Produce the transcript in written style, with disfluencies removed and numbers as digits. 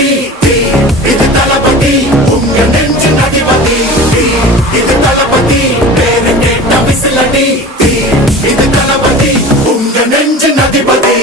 தளபதி இது தளபதி உங்க நெஞ்சு அதிபதி இது தளபதி பேரு கேட்ட விசிலடி இது தளபதி உங்க நெஞ்சு அதிபதி